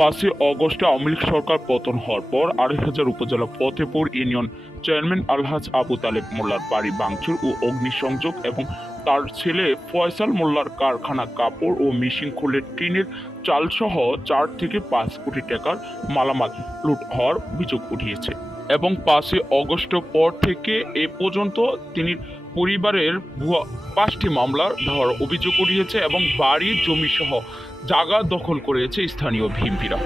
5ই অগস্টে আওয়ামী লীগ সরকার পতন হওয়ার পর ২,৫০০ উপজেলা ফতেপুর ইউনিয়ন চেয়ারম্যান আলহাজ আবু তালেব মোল্লার বাড়ি ভাঙচুর ও অগ্নিসংযোগ এবং তার ছেলে ফয়সাল মোল্লার কারখানা কাপড় ও মেশিন খুলে টিনের চালসহ ৪ থেকে ৫ কোটি টাকার মালামাল লুট হওয়ার অভিযোগ উঠিয়েছে। এবং 5ই অগস্টের পর থেকে এ পর্যন্ত তিনি পরিবারের ভুয়া ৫টি মামলা দেওয়ার অভিযোগ উঠিয়েছে এবং বাড়ি জমিসহ জায়গা দখল করেছে স্থানীয় ভিমপিরা।